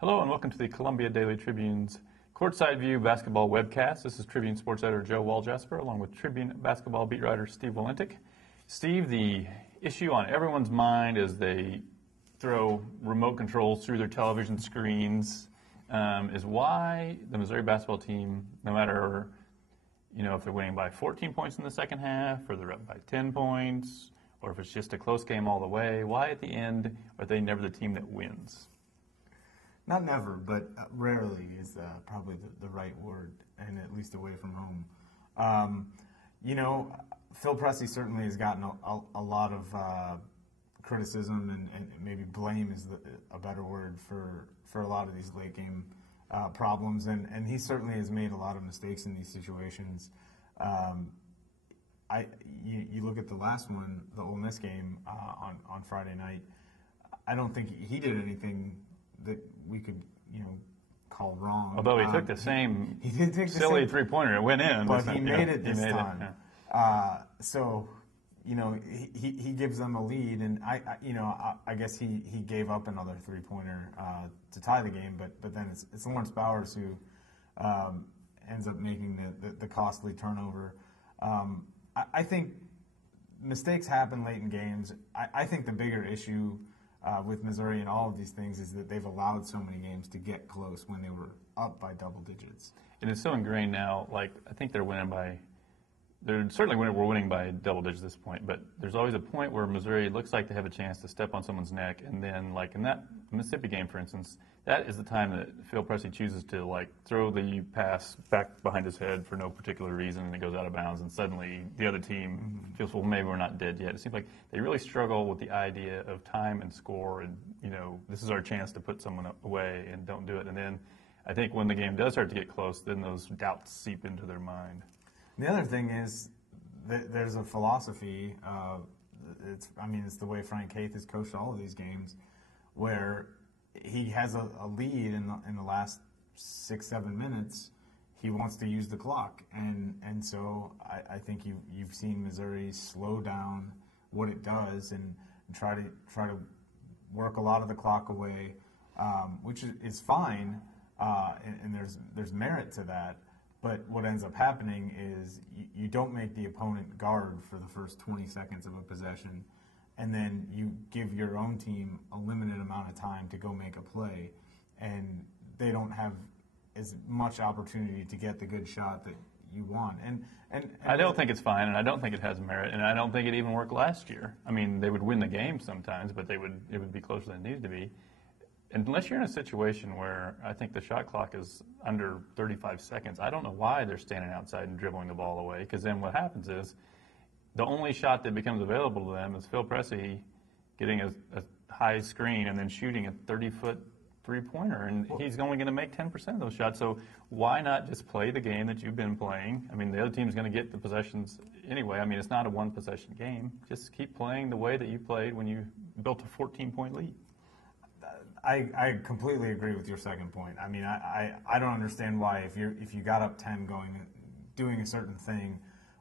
Hello and welcome to the Columbia Daily Tribune's Courtside View basketball webcast. This is Tribune sports editor Joe Waljasper along with Tribune basketball beat writer Steve Walentic. Steve, the issue on everyone's mind as they throw remote controls through their television screens is why the Missouri basketball team, no matter if they're winning by 14 points in the second half or they're up by 10 points or if it's just a close game all the way, why at the end are they never the team that wins? Not never, but rarely is probably the right word, and at least away from home. Phil Pressey certainly has gotten a lot of criticism and maybe blame is a better word for a lot of these late game problems, and he certainly has made a lot of mistakes in these situations. You look at the last one, the Ole Miss game on Friday night. I don't think he did anything that we could, call wrong. Although he took the same he did take silly three-pointer, it went in. But he made it this time. So, he gives them a lead, and I guess he gave up another three-pointer to tie the game, but then it's Lawrence Bowers who ends up making the costly turnover. I think mistakes happen late in games. I think the bigger issue with Missouri and all of these things is that they've allowed so many games to get close when they were up by double digits. And it's so ingrained now, I think we're winning by double digits at this point, but there's always a point where Missouri looks like they have a chance to step on someone's neck, and then in that Mississippi game, for instance, that is the time that Phil Pressey chooses to throw the pass back behind his head for no particular reason, and it goes out of bounds, and suddenly the other team feels, well, maybe we're not dead yet. It seems like they really struggle with the idea of time and score, and this is our chance to put someone away, and don't do it. And then I think when the game does start to get close, then those doubts seep into their mind. The other thing is that there's a philosophy. It's the way Frank Haith has coached all of these games, where he has a lead in the last 6-7 minutes. He wants to use the clock, and so I think you've seen Missouri slow down what it does and try to work a lot of the clock away, which is fine, and there's merit to that. But what ends up happening is you don't make the opponent guard for the first 20 seconds of a possession, and then you give your own team a limited amount of time to go make a play, and they don't have as much opportunity to get the good shot that you want. And I don't think it's fine, and I don't think it has merit, and I don't think it even worked last year. I mean, they would win the game sometimes, but it would be closer than it needed to be. Unless you're in a situation where I think the shot clock is under 35 seconds, I don't know why they're standing outside and dribbling the ball away, because then what happens is the only shot that becomes available to them is Phil Pressey getting a high screen and then shooting a 30-foot three-pointer, and he's only going to make 10% of those shots. So why not just play the game that you've been playing? I mean, the other team's going to get the possessions anyway. I mean, it's not a one-possession game. Just keep playing the way that you played when you built a 14-point lead. I completely agree with your second point. I mean, I don't understand why if you got up 10 doing a certain thing,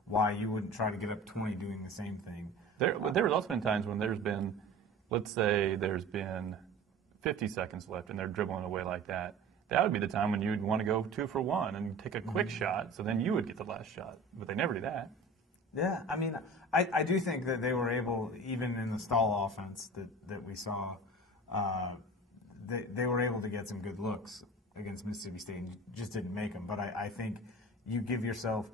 why you wouldn't try to get up 20 doing the same thing. There has also been times when there's been, let's say there's been 50 seconds left and they're dribbling away like that. That would be the time when you'd want to go 2 for 1 and take a quick shot, so then you would get the last shot. But they never do that. Yeah, I mean, I do think that they were able, even in the stall offense that we saw, they were able to get some good looks against Mississippi State and just didn't make them. But I think you give yourself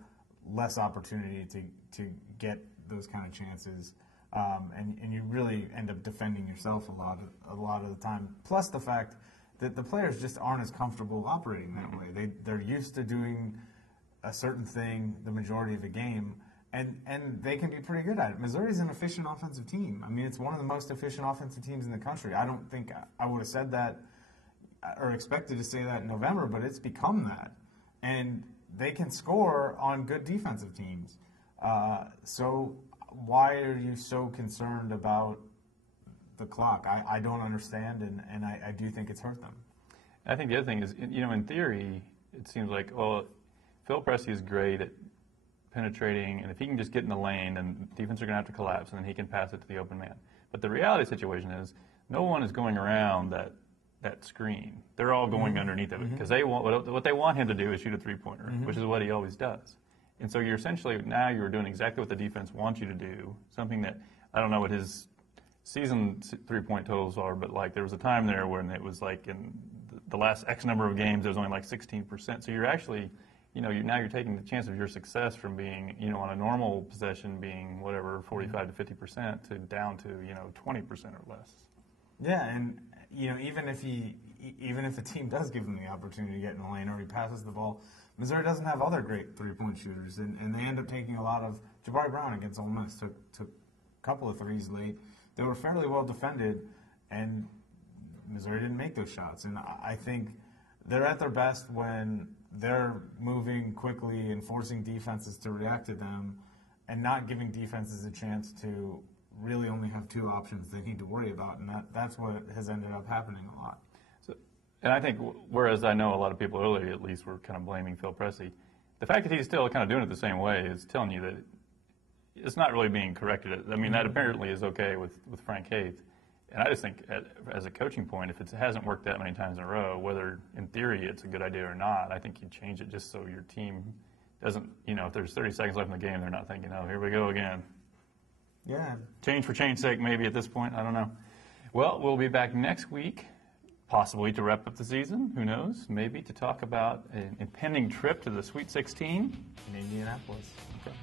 less opportunity to get those kind of chances, and you really end up defending yourself a lot of the time. Plus the fact that the players just aren't as comfortable operating that way. They're used to doing a certain thing the majority of the game, and they can be pretty good at it. Missouri's an efficient offensive team. I mean, it's one of the most efficient offensive teams in the country. I don't think I would have said that or expected to say that in November, but it's become that. And they can score on good defensive teams. So why are you so concerned about the clock? I don't understand, and I do think it's hurt them. I think the other thing is, in theory, it seems like, well, Phil Pressey is great at penetrating, and if he can just get in the lane, then defense are going to have to collapse, and then he can pass it to the open man. But the reality situation is no one is going around that that screen. They're all going underneath of it because they want what they want him to do is shoot a three-pointer, which is what he always does. And so you're essentially now you're doing exactly what the defense wants you to do, something that I don't know what his season three-point totals are, but like there was a time there when it was like in the last X number of games, it was only like 16%. So you're actually, now you're taking the chance of your success from being, on a normal possession being whatever 45 to 50% to down to 20% or less. Yeah, and even if the team does give him the opportunity to get in the lane or he passes the ball, Missouri doesn't have other great three-point shooters, and they end up taking a lot of. Jabari Brown against Ole Miss took a couple of threes late. They were fairly well defended, and Missouri didn't make those shots. And I think they're at their best when they're moving quickly and forcing defenses to react to them and not giving defenses a chance to really only have two options they need to worry about. And that's what has ended up happening a lot. And I think, whereas I know a lot of people earlier at least were kind of blaming Phil Pressey, the fact that he's still kind of doing it the same way is telling you that it's not really being corrected. I mean, that apparently is okay with Frank Haith. And I just think, as a coaching point, if it hasn't worked that many times in a row, whether in theory it's a good idea or not, I think you change it just so your team doesn't, if there's 30 seconds left in the game, they're not thinking, oh, here we go again. Yeah. Change for change's sake, maybe at this point. I don't know. Well, we'll be back next week, possibly to wrap up the season. Who knows? Maybe to talk about an impending trip to the Sweet 16 in Indianapolis. Okay.